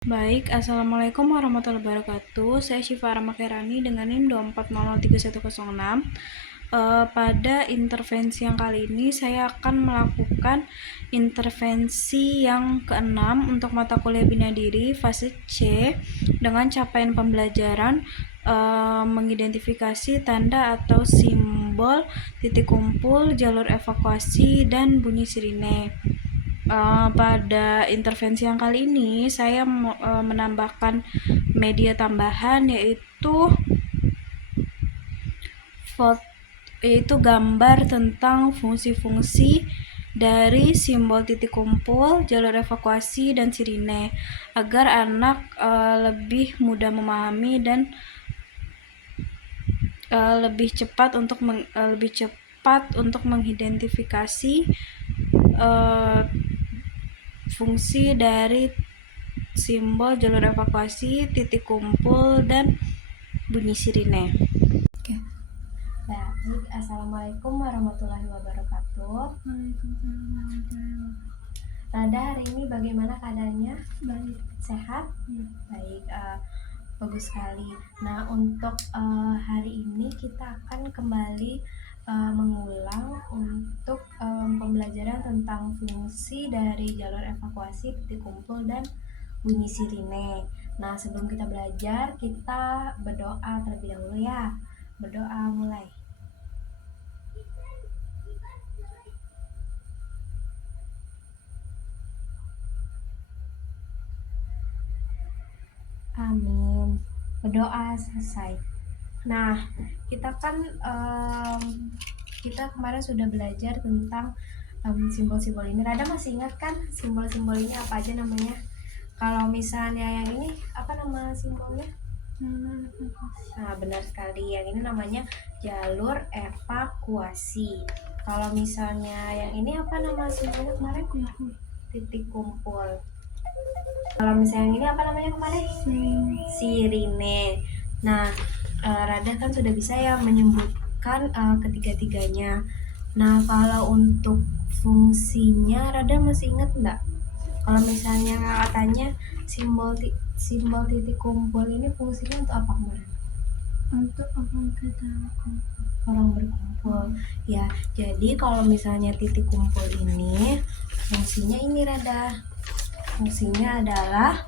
Baik, Assalamualaikum warahmatullahi wabarakatuh. Saya Syifa Rahmakirani dengan NIM 2403106. Pada intervensi yang kali ini saya akan melakukan intervensi yang keenam untuk mata kuliah bina diri fase C dengan capaian pembelajaran mengidentifikasi tanda atau simbol titik kumpul, jalur evakuasi, dan bunyi sirine. Pada intervensi yang kali ini saya menambahkan media tambahan yaitu gambar tentang fungsi-fungsi dari simbol titik kumpul, jalur evakuasi, dan sirine agar anak lebih mudah memahami dan lebih cepat untuk mengidentifikasi fungsi dari simbol jalur evakuasi, titik kumpul, dan bunyi sirine. Oke. Baik, Assalamualaikum warahmatullahi wabarakatuh. Rada, hari ini bagaimana keadaannya? Baik. Sehat? Ya. Baik, bagus sekali. Nah, untuk hari ini kita akan kembali mengulang untuk pembelajaran tentang fungsi dari jalur evakuasi, titik kumpul, dan bunyi sirine. Nah, sebelum kita belajar, kita berdoa terlebih dahulu ya. Berdoa, mulai. Amin. Berdoa selesai. Nah, kita kan kita kemarin sudah belajar tentang simbol-simbol ini. Rada masih ingat kan simbol-simbol ini apa aja namanya? Kalau misalnya yang ini apa nama simbolnya? Nah, benar sekali. Yang ini namanya jalur evakuasi. Kalau misalnya yang ini apa nama simbolnya kemarin? Titik kumpul. Kalau misalnya yang ini apa namanya kemarin? Sirine. Nah, Rada kan sudah bisa ya menyebutkan ketiga-tiganya. Nah, kalau untuk fungsinya Rada masih ingat nggak? Kalau misalnya katanya simbol titik kumpul ini fungsinya untuk apa kemarin? Untuk Orang berkumpul. Ya, jadi kalau misalnya titik kumpul ini fungsinya ini Rada. Fungsinya adalah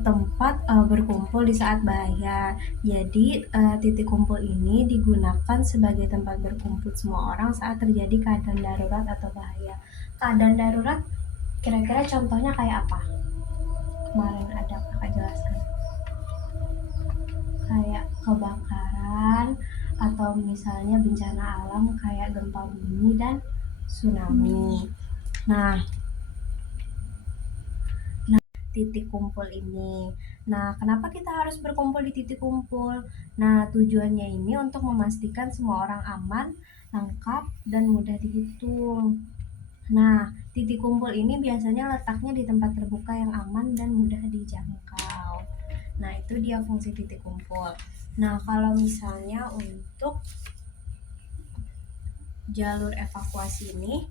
tempat berkumpul di saat bahaya. Jadi titik kumpul ini digunakan sebagai tempat berkumpul semua orang saat terjadi keadaan darurat atau bahaya. Keadaan darurat kira-kira contohnya kayak apa? Kemarin ada kakak jelaskan. Kayak kebakaran atau misalnya bencana alam kayak gempa bumi dan tsunami. Nah, titik kumpul ini. Nah, kenapa kita harus berkumpul di titik kumpul? Nah, tujuannya ini untuk memastikan semua orang aman, lengkap, dan mudah dihitung. Nah, titik kumpul ini biasanya letaknya di tempat terbuka yang aman dan mudah dijangkau. Nah, itu dia fungsi titik kumpul. Nah, kalau misalnya untuk jalur evakuasi ini,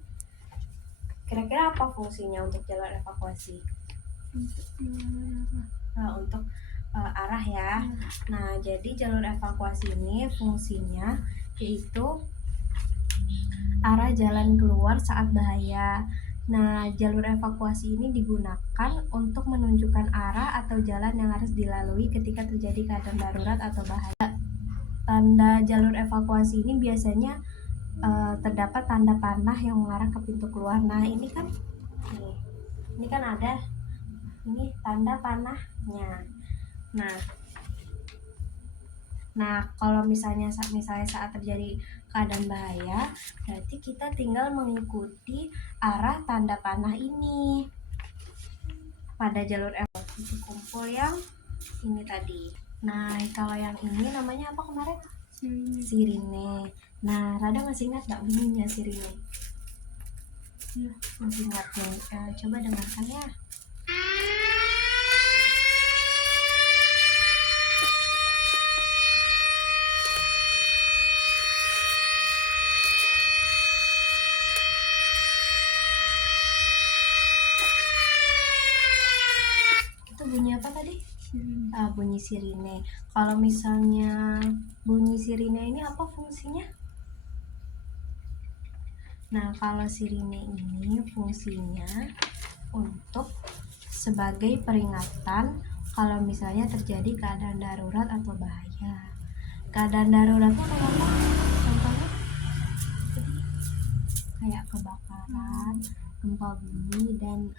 kira-kira apa fungsinya untuk jalur evakuasi? Untuk arah ya. Nah, jadi jalur evakuasi ini fungsinya yaitu arah jalan keluar saat bahaya. Nah, jalur evakuasi ini digunakan untuk menunjukkan arah atau jalan yang harus dilalui ketika terjadi keadaan darurat atau bahaya. Tanda jalur evakuasi ini biasanya terdapat tanda panah yang mengarah ke pintu keluar. Nah, ini kan ada ini tanda panahnya. Nah, kalau misalnya saat terjadi keadaan bahaya, berarti kita tinggal mengikuti arah tanda panah ini pada jalur titik kumpul yang ini tadi. Nah, kalau yang ini namanya apa kemarin? Sirine. Nah, Rada masih ingat nggak bunyinya sirine? Ya, masih ingat nih. Coba dengarkan ya. Itu bunyi apa tadi? Bunyi sirine. Kalau misalnya bunyi sirine ini apa fungsinya? Nah, kalau sirine ini fungsinya untuk sebagai peringatan kalau misalnya terjadi keadaan darurat atau bahaya. Keadaan daruratnya kayak apa? Contohnya kayak kebakaran, gempa bumi, dan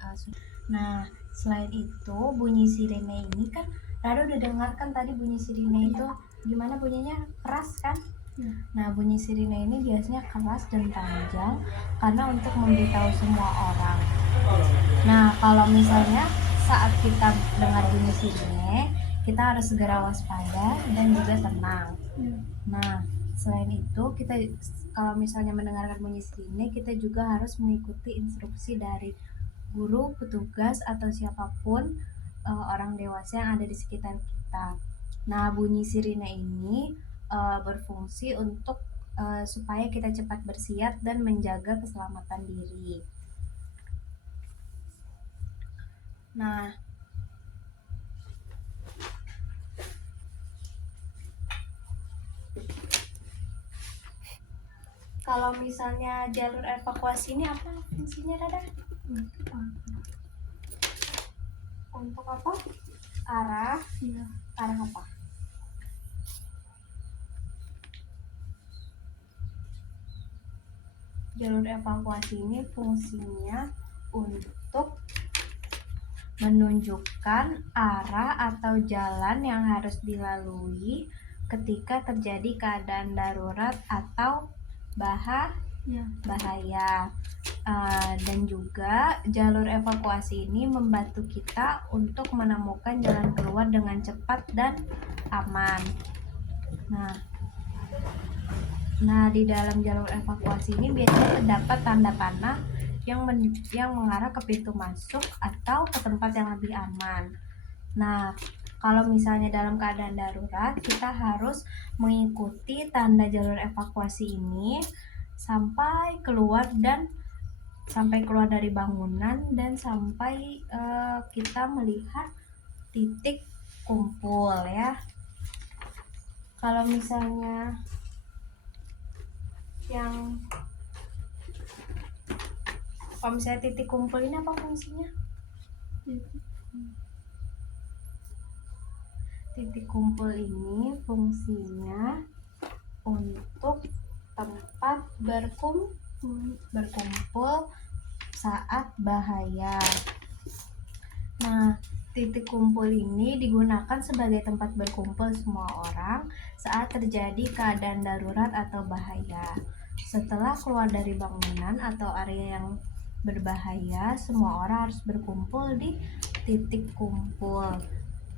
nah, selain itu bunyi sirene ini kan Rado udah dengarkan tadi bunyi sirene itu gimana bunyinya, keras kan? Nah, bunyi sirine ini biasanya keras dan panjang karena untuk memberitahu semua orang. Nah, kalau misalnya saat kita dengar bunyi sirine, kita harus segera waspada dan juga tenang. Nah, selain itu, kita kalau misalnya mendengarkan bunyi sirine, kita juga harus mengikuti instruksi dari guru, petugas, atau siapapun orang dewasa yang ada di sekitar kita. Nah, bunyi sirine ini berfungsi untuk supaya kita cepat bersiap dan menjaga keselamatan diri. Nah, kalau misalnya jalur evakuasi ini apa fungsinya, Dada? Untuk apa? Arah? Iya. Arah apa? Jalur evakuasi ini fungsinya untuk menunjukkan arah atau jalan yang harus dilalui ketika terjadi keadaan darurat atau bahaya. Dan juga jalur evakuasi ini membantu kita untuk menemukan jalan keluar dengan cepat dan aman. Nah, di dalam jalur evakuasi ini biasanya terdapat tanda panah yang mengarah ke pintu masuk atau ke tempat yang lebih aman. Nah, kalau misalnya dalam keadaan darurat, kita harus mengikuti tanda jalur evakuasi ini sampai keluar dari bangunan dan sampai kita melihat titik kumpul ya. Kalau misalnya titik kumpul ini apa fungsinya? Titik kumpul ini fungsinya untuk tempat berkumpul saat bahaya. Nah, titik kumpul ini digunakan sebagai tempat berkumpul semua orang saat terjadi keadaan darurat atau bahaya. Setelah keluar dari bangunan atau area yang berbahaya, semua orang harus berkumpul di titik kumpul.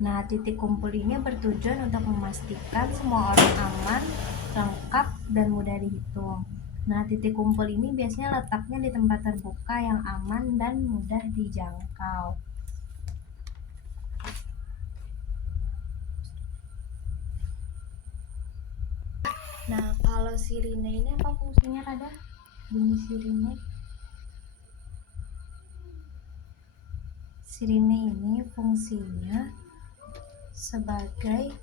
Nah, titik kumpul ini bertujuan untuk memastikan semua orang aman, lengkap, dan mudah dihitung. Nah, titik kumpul ini biasanya letaknya di tempat terbuka yang aman dan mudah dijangkau. Nah, kalau sirine ini apa fungsinya, Rada? Bunyi sirine. Sirine ini fungsinya sebagai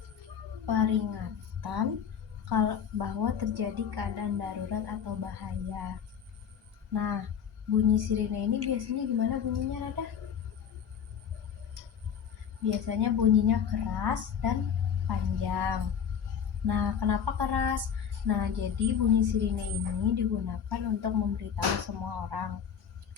peringatan kalau bahwa terjadi keadaan darurat atau bahaya. Nah, bunyi sirine ini biasanya gimana bunyinya, Rada? Biasanya bunyinya keras dan panjang. Nah, kenapa keras? Nah, jadi bunyi sirine ini digunakan untuk memberitahu semua orang.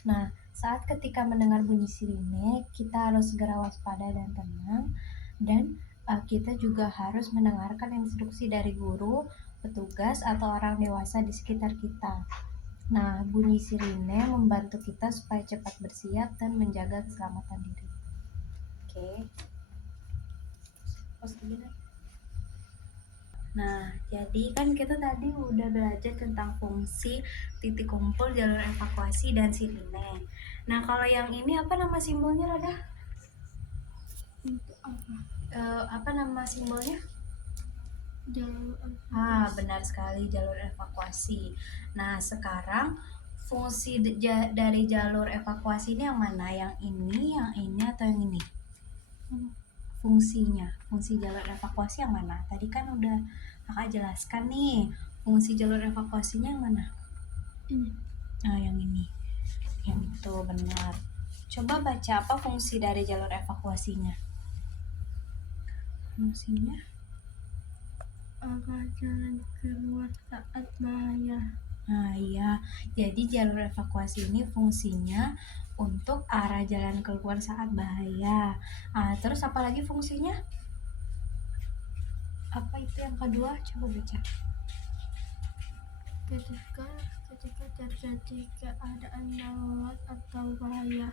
Nah, saat ketika mendengar bunyi sirine, kita harus segera waspada dan tenang, dan kita juga harus mendengarkan instruksi dari guru, petugas, atau orang dewasa di sekitar kita. Nah, bunyi sirine membantu kita supaya cepat bersiap dan menjaga keselamatan diri. Oke. Nah, jadi kan kita tadi udah belajar tentang fungsi titik kumpul, jalur evakuasi, dan sirine. Nah, kalau yang ini apa nama simbolnya, Rada? Apa nama simbolnya? Jalur evakuasi. Benar sekali, jalur evakuasi. Nah, sekarang fungsi dari jalur evakuasi ini yang mana? Yang ini, atau yang ini? fungsi jalur evakuasi yang mana? Tadi kan udah kakak jelaskan nih, fungsi jalur evakuasinya yang mana? Ini. Nah, yang ini. Yang itu benar. Coba baca apa fungsi dari jalur evakuasinya. Fungsinya Arah jalan keluar saat bahaya. Nah, iya. Jadi jalur evakuasi ini fungsinya untuk arah jalan keluar saat bahaya. Terus apa lagi fungsinya? Apa itu yang kedua? Coba baca. Ketika terjadi keadaan darurat atau bahaya.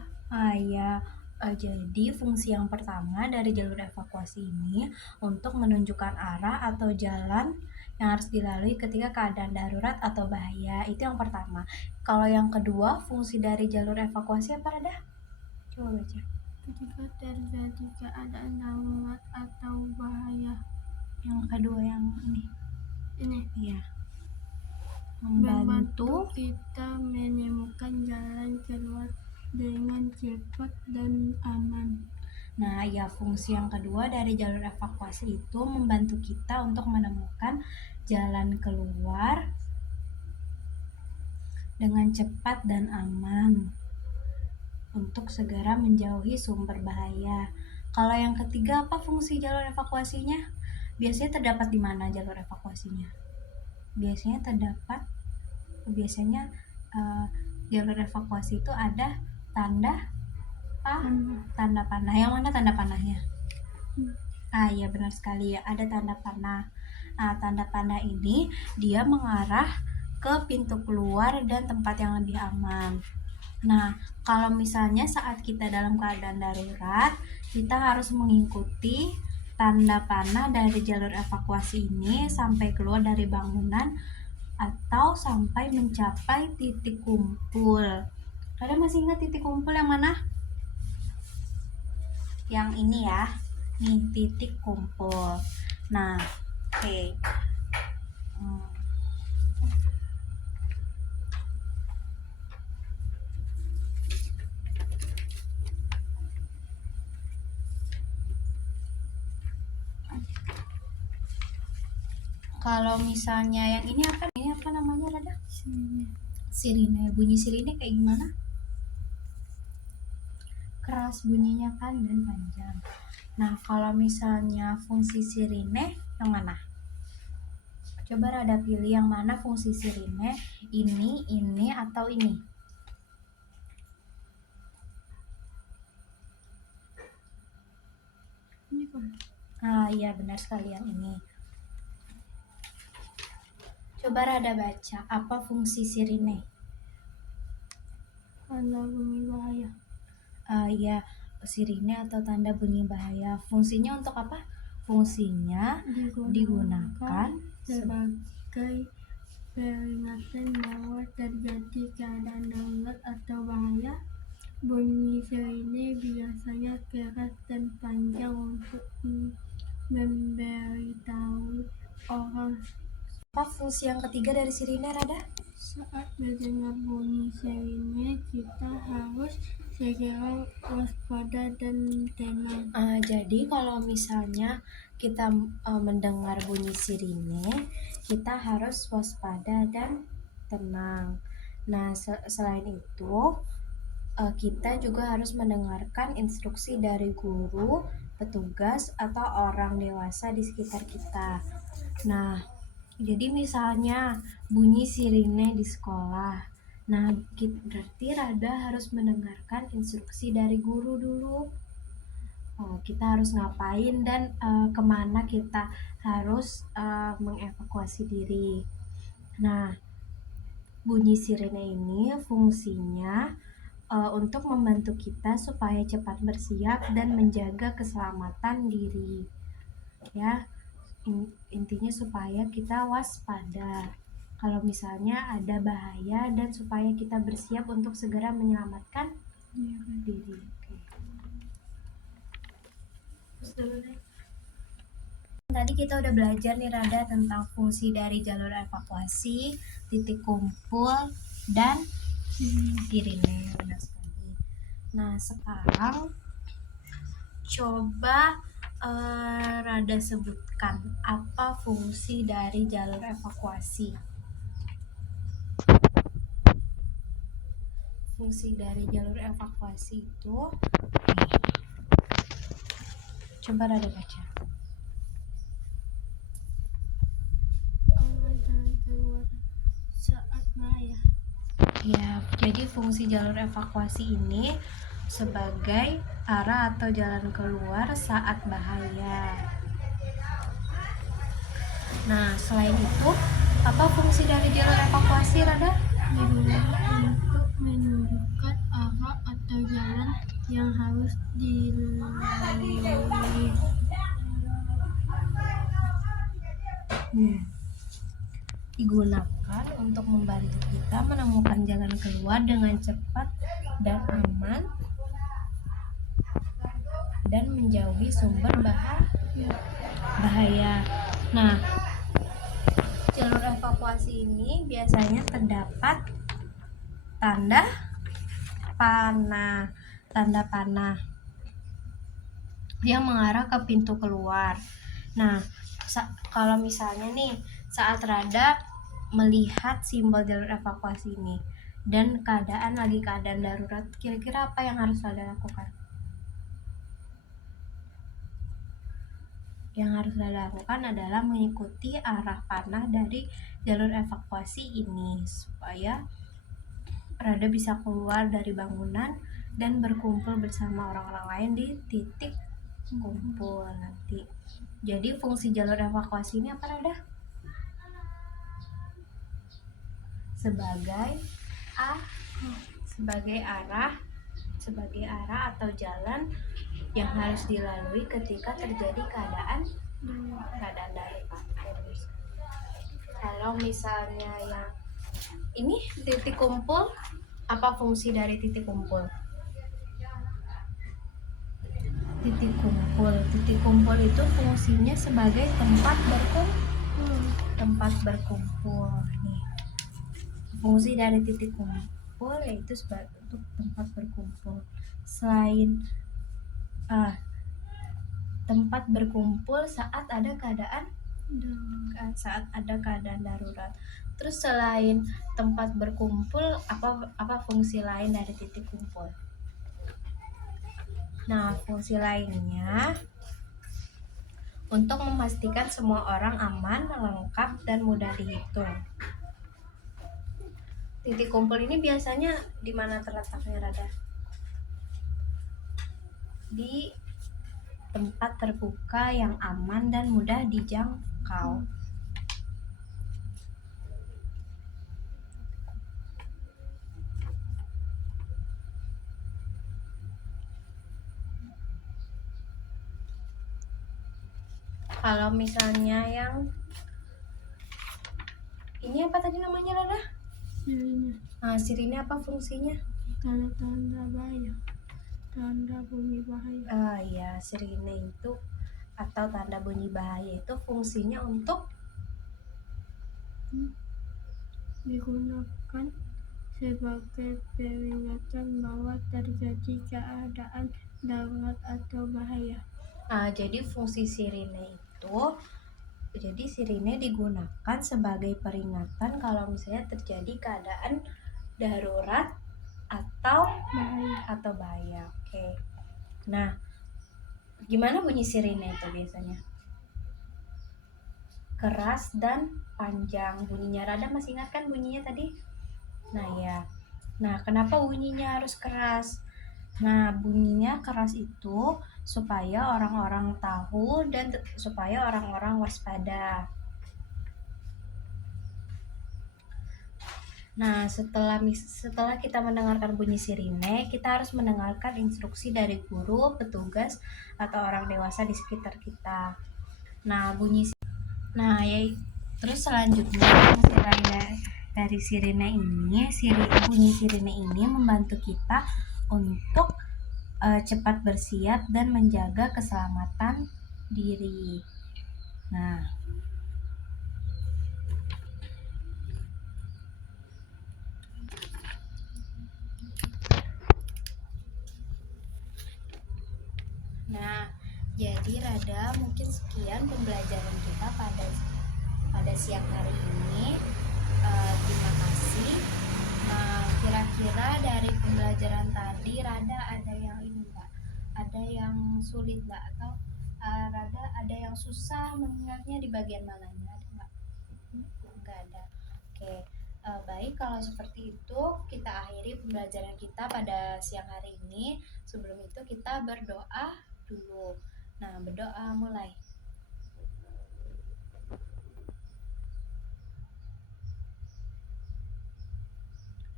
Iya. Jadi fungsi yang pertama dari jalur evakuasi ini untuk menunjukkan arah atau jalan yang harus dilalui ketika keadaan darurat atau bahaya. Itu yang pertama. Kalau yang kedua, fungsi dari jalur evakuasi apa, Rada? Coba baca. Ketika terjadi keadaan darurat atau bahaya. Yang kedua yang Ini. Iya. Membantu kita menemukan jalan keluar dengan cepat dan aman. Nah, ya, fungsi yang kedua dari jalur evakuasi itu membantu kita untuk menemukan jalan keluar dengan cepat dan aman untuk segera menjauhi sumber bahaya. Kalau yang ketiga, apa fungsi jalur evakuasinya? Biasanya terdapat di mana jalur evakuasinya? Biasanya jalur evakuasi itu ada tanda panah. Yang mana tanda panahnya? Iya, benar sekali ya, ada tanda panah. Tanda panah ini dia mengarah ke pintu keluar dan tempat yang lebih aman. Nah, kalau misalnya saat kita dalam keadaan darurat, kita harus mengikuti tanda panah dari jalur evakuasi ini sampai keluar dari bangunan atau sampai mencapai titik kumpul. Kalian masih ingat titik kumpul yang mana? Yang ini ya, nih titik kumpul. Nah, oke. Kalau misalnya yang ini apa namanya, Rada? Sirine. Bunyi sirine kayak gimana? Keras bunyinya kan dan panjang. Nah, kalau misalnya fungsi sirine yang mana? Coba Rada pilih yang mana fungsi sirine, ini atau ini? Ini kan. Iya, benar sekali yang ini. Coba Rada baca, apa fungsi sirine? Tanda bunyi bahaya. Iya, sirine atau tanda bunyi bahaya. Fungsinya untuk apa? Fungsinya digunakan sebagai peringatan bahwa terjadi keadaan darurat atau bahaya. Bunyi sirine biasanya keras dan panjang untuk memberitahu orang. Apa fungsi yang ketiga dari sirine, Rada? Saat mendengar bunyi sirine, kita harus segera waspada dan tenang. Jadi kalau misalnya kita mendengar bunyi sirine, kita harus waspada dan tenang. Nah, selain itu, kita juga harus mendengarkan instruksi dari guru, petugas, atau orang dewasa di sekitar kita. Nah, jadi misalnya bunyi sirine di sekolah. Nah, berarti Rada harus mendengarkan instruksi dari guru dulu. Kita harus ngapain dan kemana kita harus mengevakuasi diri. Nah, bunyi sirine ini fungsinya untuk membantu kita supaya cepat bersiap dan menjaga keselamatan diri. Ya, intinya supaya kita waspada kalau misalnya ada bahaya dan supaya kita bersiap untuk segera menyelamatkan diri. Tadi kita udah belajar nih Rada tentang fungsi dari jalur evakuasi, titik kumpul, dan sirine. Benar sekali. Nah, sekarang coba Rada sebutkan apa fungsi dari jalur evakuasi. Fungsi dari jalur evakuasi itu, coba Rada baca. Jalan keluar saat bahaya. Ya, jadi fungsi jalur evakuasi ini sebagai arah atau jalan keluar saat bahaya. Nah, selain itu, apa fungsi dari jalur evakuasi, Rada? Untuk menunjukkan arah atau jalan yang harus dilalui. Digunakan untuk membantu kita menemukan jalan keluar dengan cepat dan aman dan menjauhi sumber bahaya. Nah, jalur evakuasi ini biasanya terdapat tanda panah yang mengarah ke pintu keluar. Nah, kalau misalnya nih saat Rada melihat simbol jalur evakuasi ini dan keadaan darurat, kira-kira apa yang harus Rada lakukan? Yang harus Rada lakukan adalah mengikuti arah panah dari jalur evakuasi ini supaya Rada bisa keluar dari bangunan dan berkumpul bersama orang-orang lain di titik kumpul nanti. Jadi fungsi jalur evakuasi ini apa, Rada? Sebagai arah atau jalan yang harus dilalui ketika terjadi keadaan darurat. Kalau misalnya yang ini titik kumpul, apa fungsi dari titik kumpul? Titik kumpul itu fungsinya sebagai tempat berkumpul. Nih, fungsi dari titik kumpul yaitu sebagai untuk tempat berkumpul. Selain tempat berkumpul saat ada keadaan darurat. Terus selain tempat berkumpul, apa fungsi lain dari titik kumpul? Nah, fungsi lainnya untuk memastikan semua orang aman, lengkap, dan mudah dihitung. Titik kumpul ini biasanya di mana terletaknya, Rada? Di tempat terbuka yang aman dan mudah dijangkau. Kalau misalnya yang ini apa tadi namanya, Rada? Sirine. Sirine apa fungsinya? Tanda-tanda bahaya. Tanda bunyi bahaya. Ya, sirine itu atau tanda bunyi bahaya itu fungsinya untuk digunakan sebagai peringatan bahwa terjadi keadaan darurat atau bahaya. Jadi fungsi sirine digunakan sebagai peringatan kalau misalnya terjadi keadaan darurat atau bahaya. Oke. Nah, gimana bunyi sirine itu biasanya? Keras dan panjang bunyinya. Rada masih ingat kan bunyinya tadi? Nah, kenapa bunyinya harus keras? Nah, bunyinya keras itu supaya orang-orang tahu dan supaya orang-orang waspada. Nah, setelah kita mendengarkan bunyi sirine, kita harus mendengarkan instruksi dari guru, petugas, atau orang dewasa di sekitar kita. Terus selanjutnya fungsi lain dari bunyi sirine ini membantu kita untuk cepat bersiap dan menjaga keselamatan diri. Nah, Jadi Rada, mungkin sekian pembelajaran kita pada siang hari ini. Terima kasih. Nah, kira-kira dari pembelajaran tadi Rada ada yang ini enggak? Ada yang sulit enggak? Atau Rada ada yang susah mengingatnya di bagian mananya? Ada enggak? Enggak ada. Oke. Baik, kalau seperti itu kita akhiri pembelajaran kita pada siang hari ini. Sebelum itu kita berdoa dulu. Nah, berdoa mulai.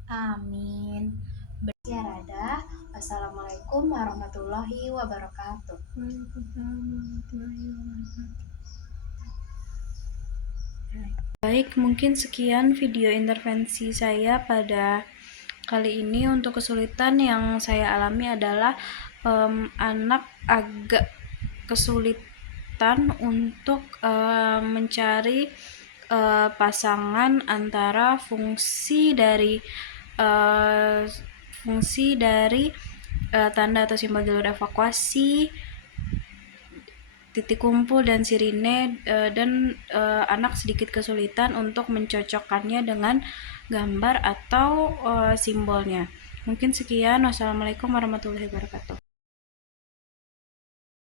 Amin. Ya Rada. Assalamualaikum warahmatullahi wabarakatuh. Baik, mungkin sekian video intervensi saya pada kali ini. Untuk kesulitan yang saya alami adalah anak agak kesulitan untuk mencari pasangan antara fungsi dari tanda atau simbol jalur evakuasi, titik kumpul dan sirine, dan anak sedikit kesulitan untuk mencocokkannya dengan gambar atau simbolnya. Mungkin sekian. Wassalamualaikum warahmatullahi wabarakatuh.